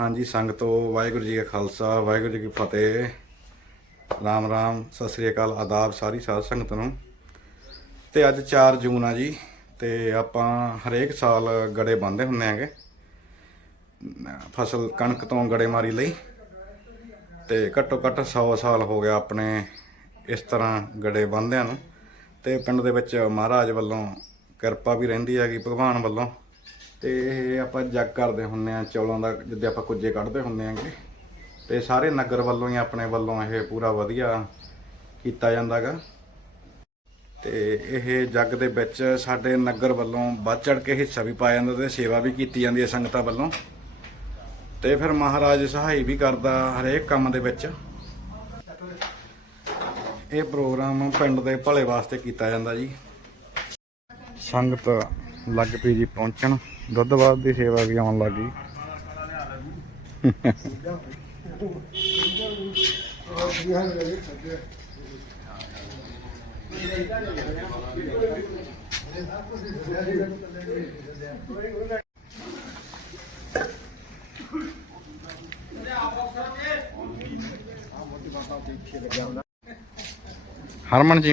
ਹਾਂਜੀ, ਸੰਗਤੋ ਵਾਹਿਗੁਰੂ ਜੀ ਕਾ ਖਾਲਸਾ, ਵਾਹਿਗੁਰੂ ਜੀ ਕੀ ਫਤਿਹ। ਰਾਮ ਰਾਮ, ਸਤਿ ਸ੍ਰੀ ਅਕਾਲ, ਆਦਾਬ ਸਾਰੀ ਸਾਧ ਸੰਗਤ ਨੂੰ। ਤੇ ਅੱਜ 4 ਜੂਨ ਆ ਜੀ, ਤੇ ਆਪਾਂ ਹਰੇਕ ਸਾਲ ਗੜੇ ਬੰਨਦੇ ਹੁੰਦੇ ਆਂਗੇ ਫਸਲ ਕਣਕ ਤੋਂ ਗੜੇਮਾਰੀ ਲਈ। ਤੇ ਘੱਟੋ ਘੱਟ 100 ਸਾਲ ਹੋ ਗਿਆ ਆਪਣੇ ਇਸ ਤਰ੍ਹਾਂ ਗੜੇ ਬੰਨ੍ਹਦਿਆਂ ਨੂੰ। ਤੇ ਪਿੰਡ ਦੇ ਵਿੱਚ ਮਹਾਰਾਜ ਵੱਲੋਂ ਕਿਰਪਾ ਵੀ ਰਹਿੰਦੀ ਹੈਗੀ, ਭਗਵਾਨ ਵੱਲੋਂ। ਤੇ ਇਹ ਆਪਾਂ ਜੱਗ ਕਰਦੇ ਹੁੰਨੇ ਆ ਚੌਲਾਂ ਦਾ, ਜਿੱਦੇ ਆਪਾਂ ਕੁੱਜੇ ਕੱਢਦੇ ਹੁੰਨੇ ਆਂਗੇ ਤੇ ਸਾਰੇ ਨਗਰ ਵੱਲੋਂ ਹੀ ਆਪਣੇ ਵੱਲੋਂ ਇਹ ਪੂਰਾ ਵਧੀਆ ਕੀਤਾ ਜਾਂਦਾਗਾ। ਤੇ ਇਹ ਜੱਗ ਦੇ ਵਿੱਚ ਸਾਡੇ ਨਗਰ ਵੱਲੋਂ ਵੱਧ ਚੜ ਕੇ ਹਿੱਸਾ ਵੀ ਪਾਇਆ ਜਾਂਦਾ ਤੇ ਸੇਵਾ ਵੀ ਕੀਤੀ ਜਾਂਦੀ ਹੈ ਸੰਗਤਾਂ ਵੱਲੋਂ। ਤੇ ਫਿਰ ਮਹਾਰਾਜ ਸਹਾਈ ਵੀ ਕਰਦਾ ਹਰੇਕ ਕੰਮ ਦੇ ਵਿੱਚ। ਇਹ ਪ੍ਰੋਗਰਾਮ ਪਿੰਡ ਦੇ ਭਲੇ ਵਾਸਤੇ ਕੀਤਾ ਜਾਂਦਾ ਜੀ। ਸੰਗਤ ਲੱਗ ਪਈ ਜੀ ਪਹੁੰਚਣ। ਦੁੱਧ ਦੁੱਧਵਾਦ ਦੀ ਸੇਵਾ ਵੀ ਆਉਣ ਲੱਗੀ ਹਰਮਨ ਜੀ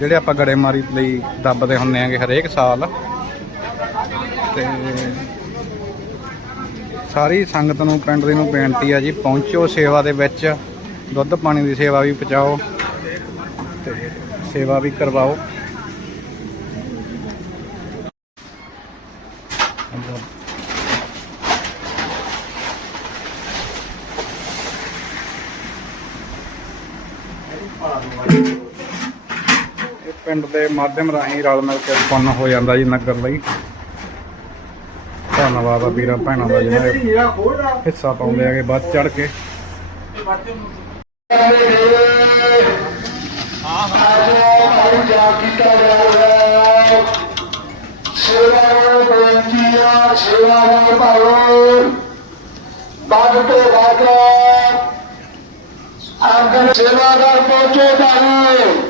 ਜਿਹੜੇ ਆਪਾਂ ਗੜੇਮਾਰੀ ਲਈ ਦੱਬਦੇ ਹੁੰਨੇ ਆਗੇ ਹਰੇਕ ਸਾਲ। ਤੇ ਸਾਰੀ ਸੰਗਤ ਨੂੰ, ਪਿੰਡ ਦੀ ਨੂੰ ਬੇਨਤੀ ਆ ਜੀ, ਪਹੁੰਚੋ ਸੇਵਾ ਦੇ ਵਿੱਚ। ਦੁੱਧ ਪਾਣੀ ਦੀ ਸੇਵਾ ਵੀ ਪਹੁੰਚਾਓ ਤੇ ਸੇਵਾ ਵੀ ਕਰਵਾਓ। ਪਿੰਡ ਦੇ ਮਾਧਿਅਮ ਰਾਹੀਂ ਰਲ ਮਿਲ ਕੇ ਪੁੰਨ ਹੋ ਜਾਂਦਾ ਜੀ ਨਗਰ ਲਈ। ਧੰਨਵਾਦ ਆ ਵੀਰਾਂ ਭੈਣਾਂ ਦਾ ਜਿਹੜੇ ਹਿੱਸਾ ਪਾਉਂਦੇ ਆਗੇ ਵੱਧ ਚੜ ਕੇ। ਸੇਵਾ ਬੇਨਤੀਆਂ ਸੇਵਾ ਨੂੰ ਪਾਓ ਬਾਦ ਤੋਂ ਬਾਦ ਆਗਨ ਸੇਵਾਦਾਰ ਪਹੁੰਚੋ ਭਾਈ।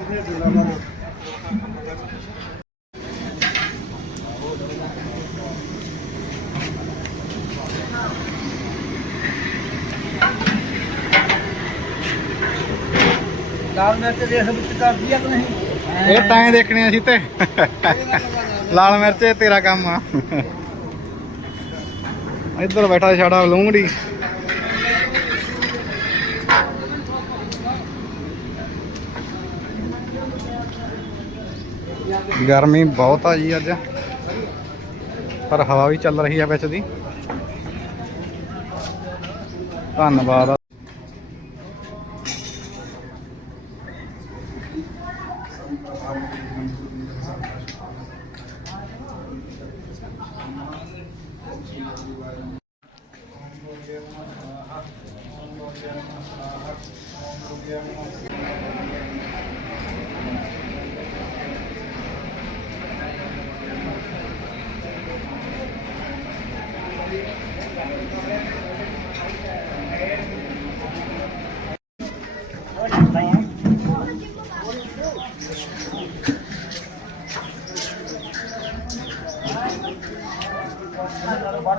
ਲਾਲ ਮਿਰਚ ਦੇਖ ਵਿੱਚ ਕਰਦੀ ਆ ਕਿ ਨਹੀਂ? ਇਹ ਤਾਂ ਦੇਖਣੇ ਅਸੀਂ ਤੇ। ਲਾਲ ਮਿਰਚ ਤੇਰਾ ਕੰਮ ਆ। ਇੱਧਰ ਬੈਠਾ ਛਾੜਾ ਲੂੰਗੜੀ। ਗਰਮੀ ਬਹੁਤ ਆ ਜੀ ਅੱਜ। ਪਰ ਹਵਾ ਵੀ ਚੱਲ ਰਹੀ ਆ ਵਿੱਚ ਦੀ। ਧੰਨਵਾਦ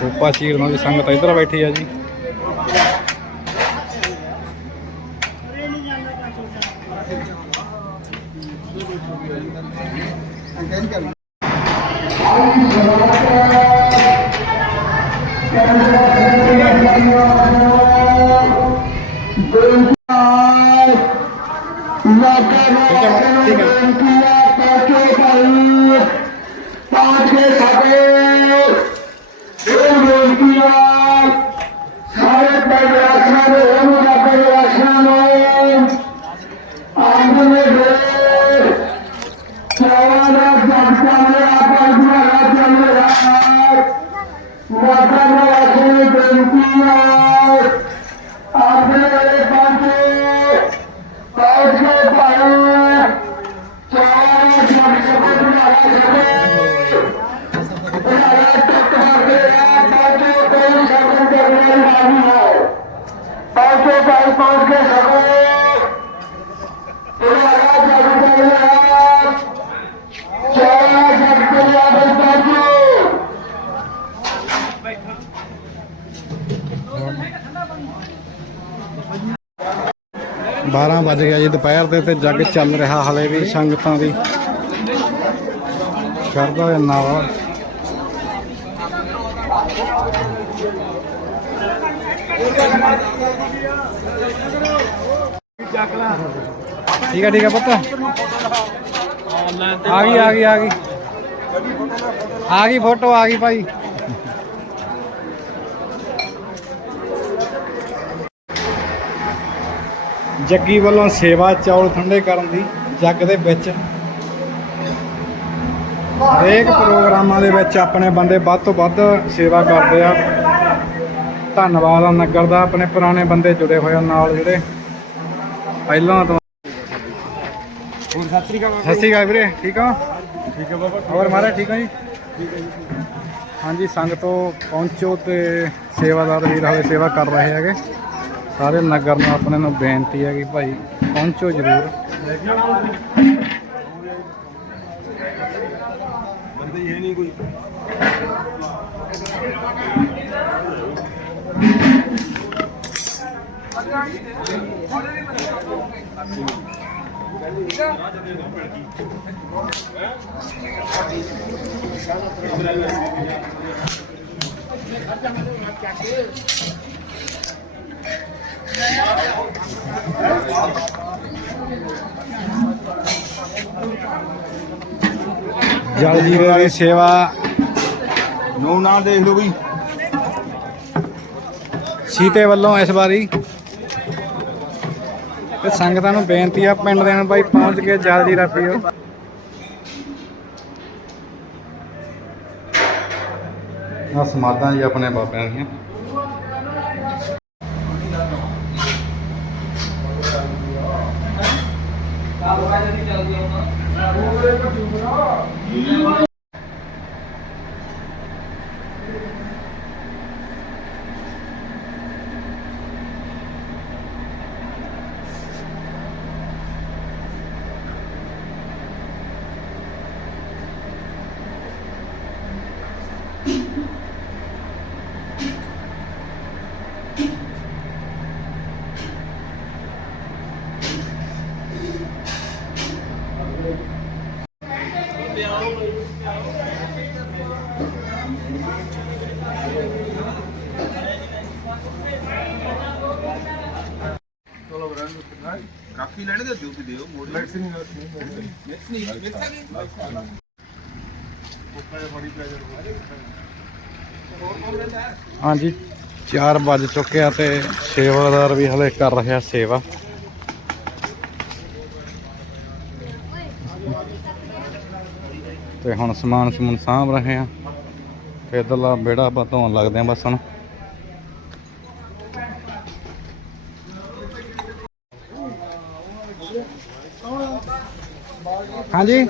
ਕੋਪਾ ਚੀਰ ਦੀ ਸੰਗਤ ਇੱਧਰ ਬੈਠੀ ਆ ਜੀ। पांच 12 ਵਜ ਗਿਆ ਜੀ ਦੁਪਹਿਰ ਦੇ ਤੇ ਜੱਗ ਚੱਲ ਰਿਹਾ ਹਲੇ ਵੀ ਸੰਗਤਾਂ ਦੀ। ਕਰਦਾ ਹੋਇਆ ਨਾਲ। ਠੀਕ ਹੈ ਠੀਕ ਹੈ ਪੁੱਤ। ਆ ਗਈ ਆ ਗਈ ਆ ਗਈ। ਆ ਗਈ ਫੋਟੋ, ਆ ਗਈ ਭਾਈ। ਜੱਗੀ ਵੱਲੋਂ ਸੇਵਾ ਚੌਲ ਠੰਡੇ ਕਰਨ ਦੀ ਜੱਗ ਦੇ ਵਿੱਚ ਹਰੇਕ ਪ੍ਰੋਗਰਾਮਾਂ ਦੇ ਵਿੱਚ ਆਪਣੇ ਬੰਦੇ ਵੱਧ ਤੋਂ ਵੱਧ ਸੇਵਾ ਕਰਦੇ ਆ। ਧੰਨਵਾਦ ਆ ਨਗਰ ਦਾ ਆਪਣੇ ਪੁਰਾਣੇ ਬੰਦੇ ਜੁੜੇ ਹੋਏ ਆ ਨਾਲ ਜਿਹੜੇ। ਪਹਿਲਾਂ ਤੋਂ। ਹੋਰ ਸਤਿ ਸ੍ਰੀ ਅਕਾਲ ਸਤਿ ਸ਼੍ਰੀ ਅਕਾਲ ਵੀਰੇ ਠੀਕ ਹੋ? ਠੀਕ ਹੈ ਬਾਬਾ ਹੋਰ ਮਹਾਰਾਜ ਠੀਕ ਹੋ ਜੀ? ਹਾਂਜੀ ਸੰਗ ਤੋਂ ਪਹੁੰਚੋ ਤੇ ਸੇਵਾਦਾਰ ਵੀਰ ਹਾਲੇ ਸੇਵਾ ਕਰ ਰਹੇ ਹੈਗੇ। ਸਾਰੇ ਨਗਰ ਨੂੰ ਆਪਣੇ ਨੂੰ ਬੇਨਤੀ ਹੈ ਕਿ ਭਾਈ ਪਹੁੰਚੋ ਜ਼ਰੂਰ। ਬੰਦੇ ਹੀ ਨਹੀਂ ਕੋਈ ਜਲ ਜੀਵੇ ਦੀ ਸੇਵਾ ਨੋ ਨਾ ਦੇਖ ਲਓ ਬਈ ਸੀਤੇ ਵੱਲੋਂ ਇਸ ਵਾਰੀ ਤੇ ਸੰਗਤਾਂ ਨੂੰ ਬੇਨਤੀ ਆ ਪਿੰਡ ਦੇਣ ਬਾਈ ਪਹੁੰਚ ਕੇ ਜਲਦੀ ਰੱਖਿਓ ਆ ਸਮਾਦਾਂ ਜੀ ਆਪਣੇ ਬਾਬਿਆਂ ਦੀਆਂ। ఆ రూపాయలన్నీ చదువుతున్నాం ਕਾਫੀ ਲੈਣੇ ਦੇ ਦਿਓ ਦਿਓ, ਮੋੜ। ਲੈਟ ਨਹੀਂ ਹਾਂਜੀ 4 ਵੱਜ ਚੁੱਕਿਆ ਤੇ ਸੇਵਾਦਾਰ ਵੀ ਹਲੇ ਕਰ ਰਿਹਾ ਸੇਵਾ। ਤੇ ਹੁਣ ਸਮਾਨ ਸਮੂਨ ਸਾਂਭ ਰਹੇ ਆ। ਤੇ ਇਧਰਲਾ ਬੇੜਾ ਆਪਾਂ ਧੋਣ ਲੱਗਦੇ ਆ ਬਸ ਹੁਣ। ਹਾਂਜੀ।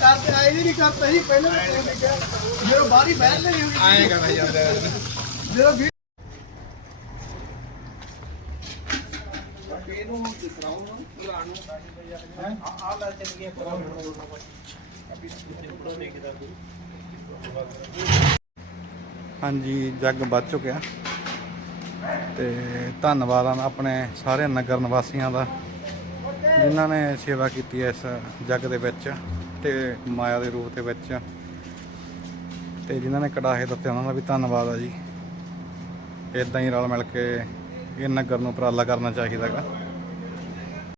ਕਰਦੇ ਆਏ ਨਹੀਂ ਕਰਤਾ ਸੀ ਪਹਿਲਾਂ ਜਦੋਂ ਬਾਹਰ ਹੀ ਬਹਿ ਲਈ ਆਏ ਕਰਦਾ ਜਾਂਦਾ ਜਦੋਂ ਵੀ ਹਾਂਜੀ, ਜੱਗ ਵੱਧ ਚੁੱਕਿਆ। ਤੇ ਧੰਨਵਾਦ ਆਪਣੇ ਸਾਰੇ ਨਗਰ ਨਿਵਾਸੀਆਂ ਦਾ। ਜਿਨ੍ਹਾਂ ਨੇ ਸੇਵਾ ਕੀਤੀ ਹੈ ਇਸ ਜੱਗ ਦੇ ਵਿੱਚ ਤੇ ਮਾਇਆ ਦੇ ਰੂਪ ਦੇ ਵਿੱਚ। ਤੇ ਜਿਨ੍ਹਾਂ ਨੇ ਕੜਾਹੇ ਦਿੱਤੇ, ਉਹਨਾਂ ਦਾ ਵੀ ਧੰਨਵਾਦ ਆ ਜੀ। ਇਦਾਂ ਹੀ ਰਲ ਮਿਲ ਕੇ ਇਹ ਨਗਰ ਨੂੰ ਉਪਰਾਲਾ ਕਰਨਾ ਚਾਹੀਦਾ ਗਾ